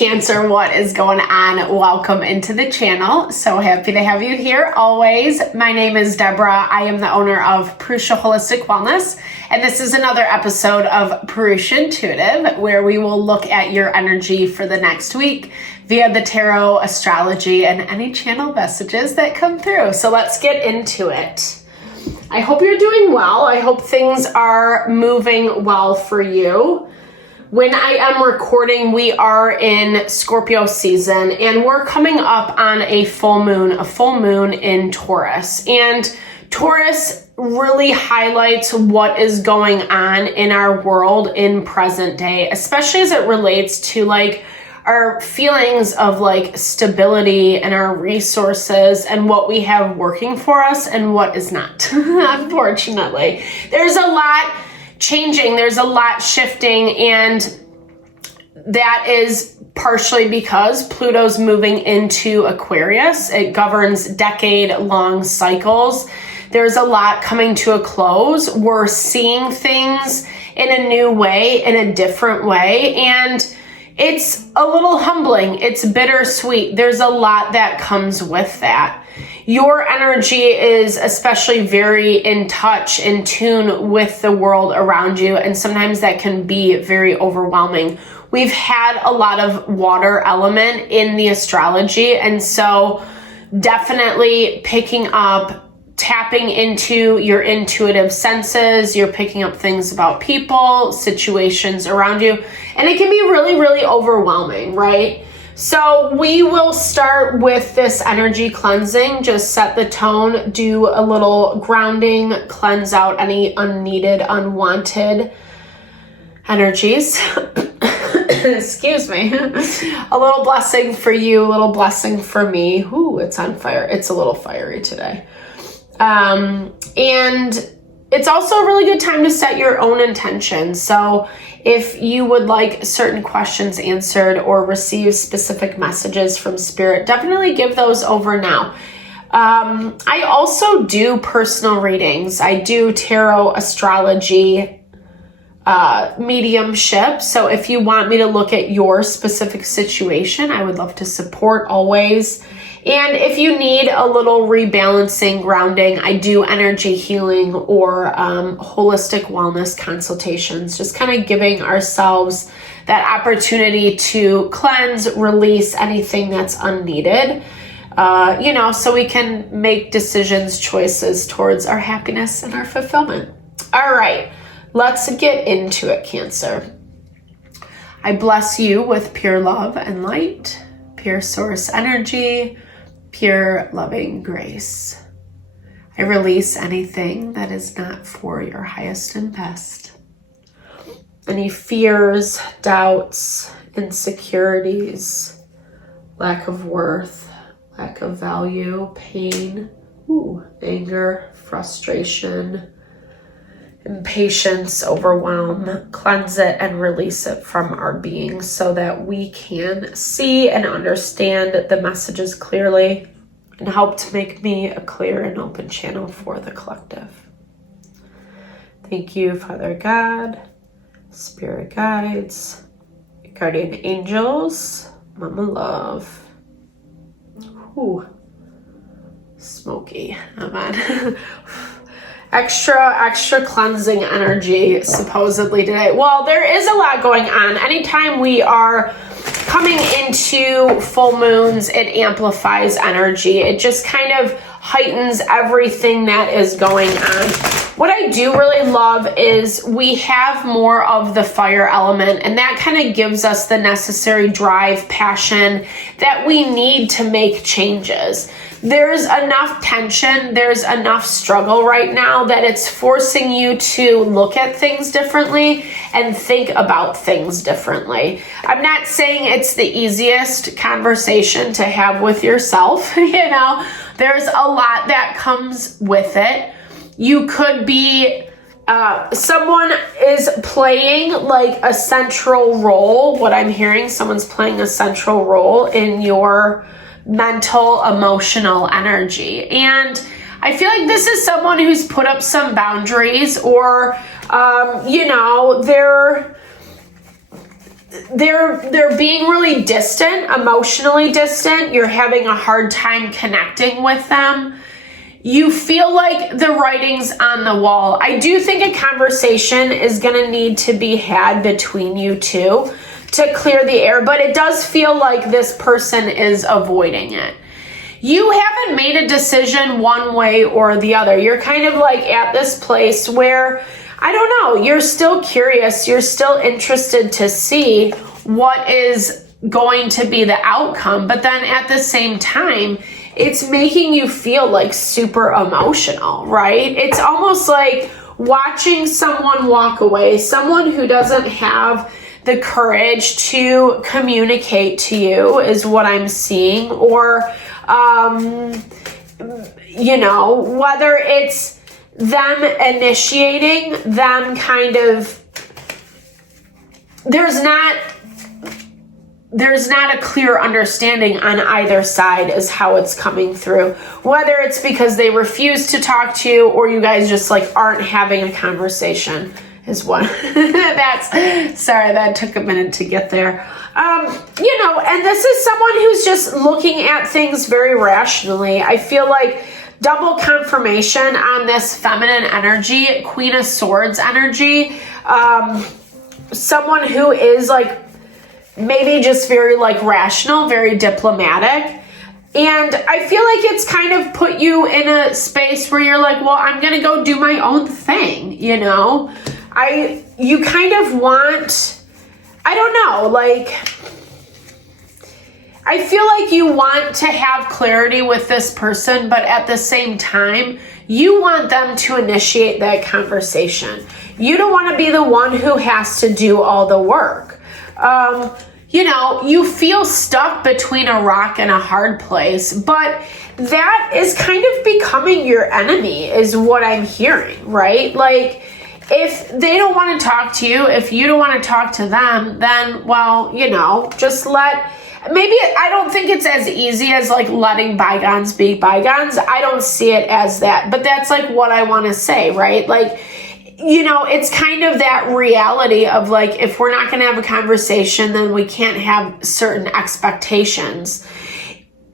Cancer, what is going on? Welcome into the channel. So happy to have you here always. My name is Deborah. I am the owner of Purusha Holistic Wellness, and this is another episode of Purusha Intuitive, where we will look at your energy for the next week via the tarot, astrology, and any channel messages that come through. So let's get into it. I hope you're doing well. I hope things are moving well for you. When I am recording, we are in Scorpio season, and we're coming up on a full moon in Taurus. And Taurus really highlights what is going on in our world in present day, especially as it relates to like our feelings of like stability and our resources and what we have working for us and what is not. Unfortunately, there's a lot changing, there's a lot shifting, and that is partially because Pluto's moving into Aquarius. It governs decade-long cycles. There's a lot coming to a close. We're seeing things in a new way, in a different way, and it's a little humbling. It's bittersweet. There's a lot that comes with that. Your energy is especially very in touch, in tune with the world around you, and sometimes that can be very overwhelming. We've had a lot of water element in the astrology, and so definitely picking up, tapping into your intuitive senses. You're picking up things about people, situations around you, and it can be really, really overwhelming, right? So we will start with this energy cleansing. Just set the tone, do a little grounding, cleanse out any unneeded, unwanted energies. Excuse me. A little blessing for you, a little blessing for me. Ooh, it's on fire. It's a little fiery today. And it's also a really good time to set your own intention. So if you would like certain questions answered or receive specific messages from Spirit, definitely give those over now. I also do personal readings. I do tarot, astrology, mediumship. So if you want me to look at your specific situation, I would love to support always. And if you need a little rebalancing, grounding, I do energy healing or holistic wellness consultations, just kind of giving ourselves that opportunity to cleanse, release anything that's unneeded, so we can make decisions, choices towards our happiness and our fulfillment. All right, let's get into it, Cancer. I bless you with pure love and light, pure source energy, pure loving grace. I release anything that is not for your highest and best. Any fears, doubts, insecurities, lack of worth, lack of value, pain, anger, frustration, impatience, overwhelm, cleanse it and release it from our being so that we can see and understand the messages clearly and help to make me a clear and open channel for the collective. Thank you, Father God, Spirit guides, guardian angels, Mama Love. Smoky. Amen. Extra cleansing energy supposedly today. Well, there is a lot going on. Anytime we are coming into full moons, it amplifies energy. It just kind of heightens everything that is going on. What I do really love is we have more of the fire element, and that kind of gives us the necessary drive, passion that we need to make changes. There's enough tension, there's enough struggle right now that it's forcing you to look at things differently and think about things differently. I'm not saying it's the easiest conversation to have with yourself, there's a lot that comes with it. You could be, someone is playing like a central role. What I'm hearing, someone's playing a central role in your mental, emotional energy. And I feel like this is someone who's put up some boundaries or, they're being really distant, emotionally distant. You're having a hard time connecting with them. You feel like the writing's on the wall. I do think a conversation is going to need to be had between you two to clear the air, but it does feel like this person is avoiding it. You haven't made a decision one way or the other. You're kind of like at this place where, I don't know, you're still curious. You're still interested to see what is going to be the outcome. But then at the same time, it's making you feel like super emotional, right? It's almost like watching someone walk away, someone who doesn't have the courage to communicate to you is what I'm seeing. Or, you know, whether it's them initiating, them kind of, there's not a clear understanding on either side is how it's coming through. Whether it's because they refuse to talk to you or you guys just like aren't having a conversation is one. Sorry, that took a minute to get there. You know, and this is someone who's just looking at things very rationally. I feel like double confirmation on this feminine energy, Queen of Swords energy. Someone who is like maybe just very like rational, very diplomatic. And I feel like it's kind of put you in a space where you're like, well, I'm going to go do my own thing, you know? You kind of want, I don't know, like, I feel like you want to have clarity with this person, but at the same time, you want them to initiate that conversation. You don't want to be the one who has to do all the work. You know, you feel stuck between a rock and a hard place, but that is kind of becoming your enemy is what I'm hearing, right? Like, if they don't want to talk to you, if you don't want to talk to them, then, well, you know, just maybe I don't think it's as easy as like letting bygones be bygones. I don't see it as that, but that's like what I want to say, right? Like, you know, it's kind of that reality of like, if we're not going to have a conversation, then we can't have certain expectations.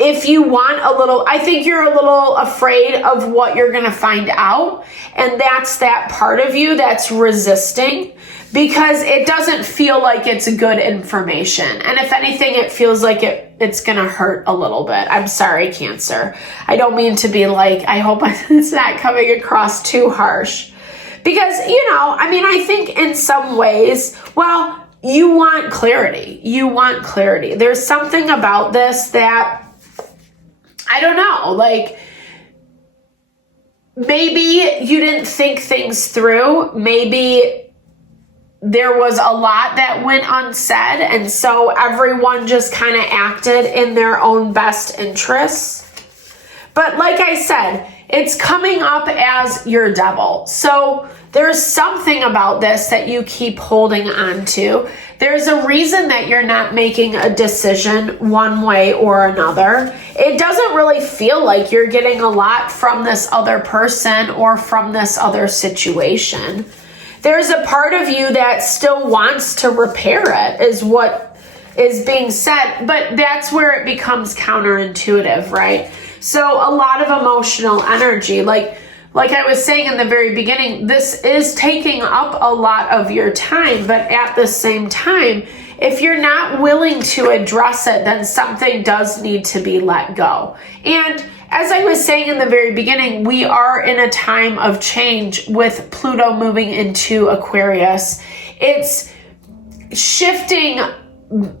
If you want a little, I think you're a little afraid of what you're going to find out. And that's that part of you that's resisting because it doesn't feel like it's good information. And if anything, it feels like it's going to hurt a little bit. I'm sorry, Cancer. I don't mean to be like, I hope it's not coming across too harsh. Because, you know, I mean, I think in some ways, well, you want clarity. You want clarity. There's something about this that, I don't know, like, maybe you didn't think things through. Maybe there was a lot that went unsaid, and so everyone just kind of acted in their own best interests. But like I said, it's coming up as your devil. So there's something about this that you keep holding on to. There's a reason that you're not making a decision one way or another. It doesn't really feel like you're getting a lot from this other person or from this other situation. There's a part of you that still wants to repair it, is what is being said, but that's where it becomes counterintuitive, right? So a lot of emotional energy, like I was saying in the very beginning, this is taking up a lot of your time, but at the same time, if you're not willing to address it, then something does need to be let go. And as I was saying in the very beginning, we are in a time of change with Pluto moving into Aquarius. It's shifting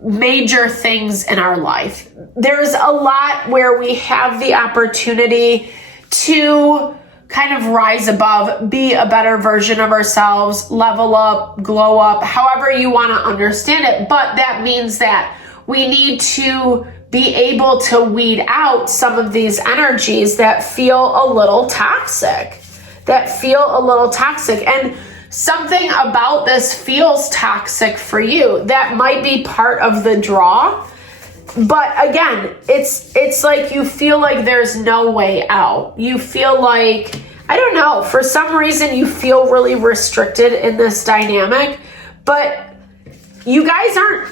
major things in our life. There's a lot where we have the opportunity to kind of rise above, be a better version of ourselves, level up, glow up, however you want to understand it. But that means that we need to be able to weed out some of these energies that feel a little toxic, And something about this feels toxic for you. That might be part of the draw. But again, it's like you feel like there's no way out. You feel like, I don't know, for some reason you feel really restricted in this dynamic, but you guys aren't,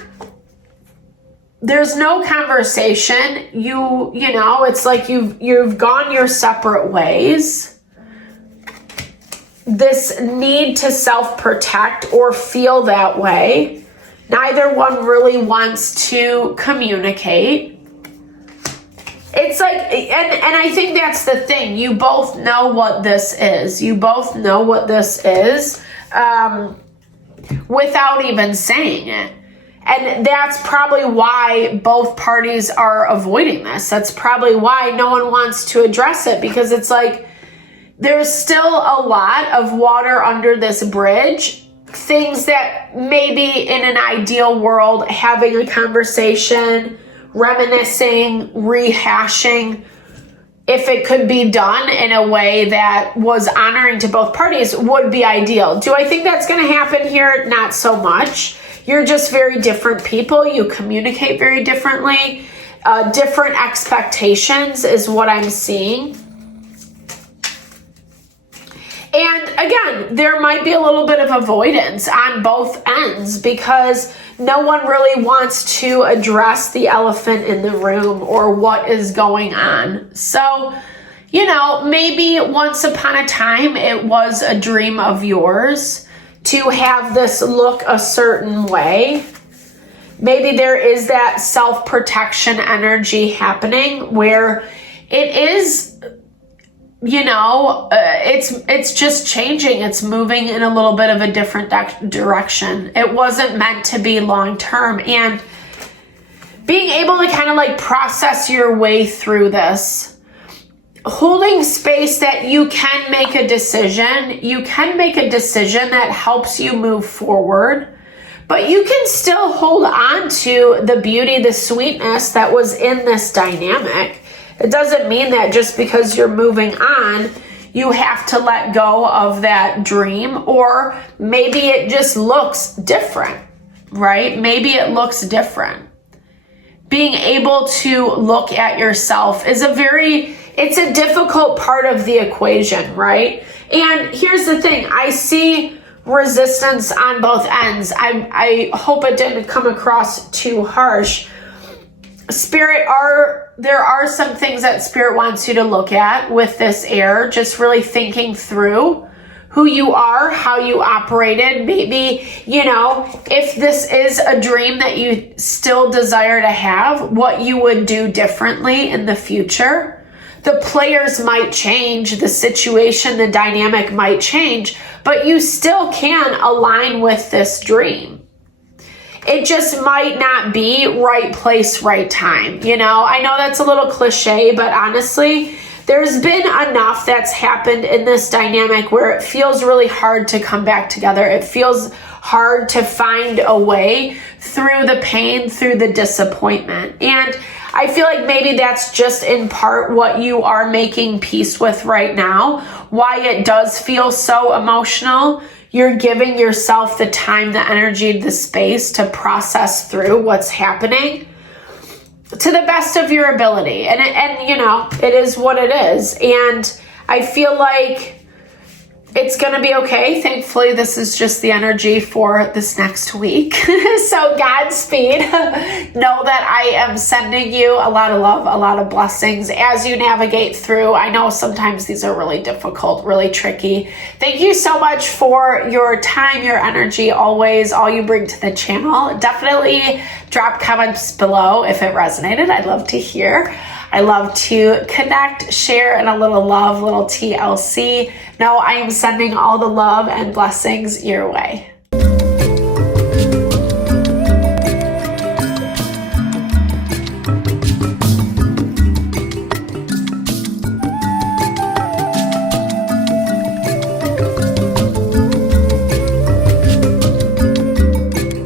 there's no conversation. You know, it's like you've gone your separate ways. This need to self-protect or feel that way. Neither one really wants to communicate. It's like, and I think that's the thing. You both know what this is. You both know what this is without even saying it. And that's probably why both parties are avoiding this. That's probably why no one wants to address it, because it's like there's still a lot of water under this bridge. Things that maybe in an ideal world, having a conversation, reminiscing, rehashing, if it could be done in a way that was honoring to both parties, would be ideal. Do I think that's going to happen here? Not so much. You're just very different people. You communicate very differently. Different expectations is what I'm seeing. And again, there might be a little bit of avoidance on both ends because no one really wants to address the elephant in the room or what is going on. So, you know, maybe once upon a time it was a dream of yours to have this look a certain way. Maybe there is that self-protection energy happening where it is, you know, it's just changing. It's moving in a little bit of a different direction. It wasn't meant to be long term. And being able to kind of like process your way through this, holding space that you can make a decision. You can make a decision that helps you move forward, but you can still hold on to the beauty, the sweetness that was in this dynamic. It doesn't mean that just because you're moving on, you have to let go of that dream, or maybe it just looks different, right? Maybe it looks different. Being able to look at yourself is it's a difficult part of the equation, right? And here's the thing, I see resistance on both ends. I hope it didn't come across too harsh. There are some things that Spirit wants you to look at with this air, just really thinking through who you are, how you operated. Maybe, you know, if this is a dream that you still desire to have, what you would do differently in the future. The players might change, the situation, the dynamic might change, but you still can align with this dream. It just might not be right place, right time. You know, I know that's a little cliche, but honestly, there's been enough that's happened in this dynamic where it feels really hard to come back together. It feels hard to find a way through the pain, through the disappointment. And I feel like maybe that's just in part what you are making peace with right now, why it does feel so emotional. You're giving yourself the time, the energy, the space to process through what's happening to the best of your ability. And you know, it is what it is. And I feel like it's going to be okay. Thankfully, this is just the energy for this next week. So Godspeed. Know that I am sending you a lot of love, a lot of blessings as you navigate through. I know sometimes these are really difficult, really tricky. Thank you so much for your time, your energy, always, all you bring to the channel. Definitely drop comments below if it resonated. I'd love to hear. I love to connect, share, and a little love, little TLC. No, I am sending all the love and blessings your way.